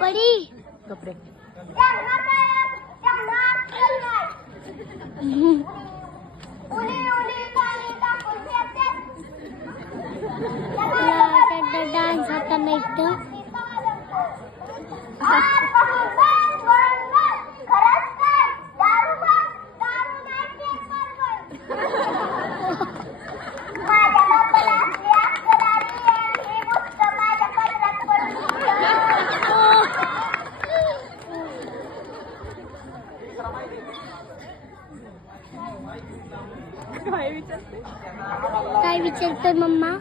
पडी. कपडे. 对，妈妈。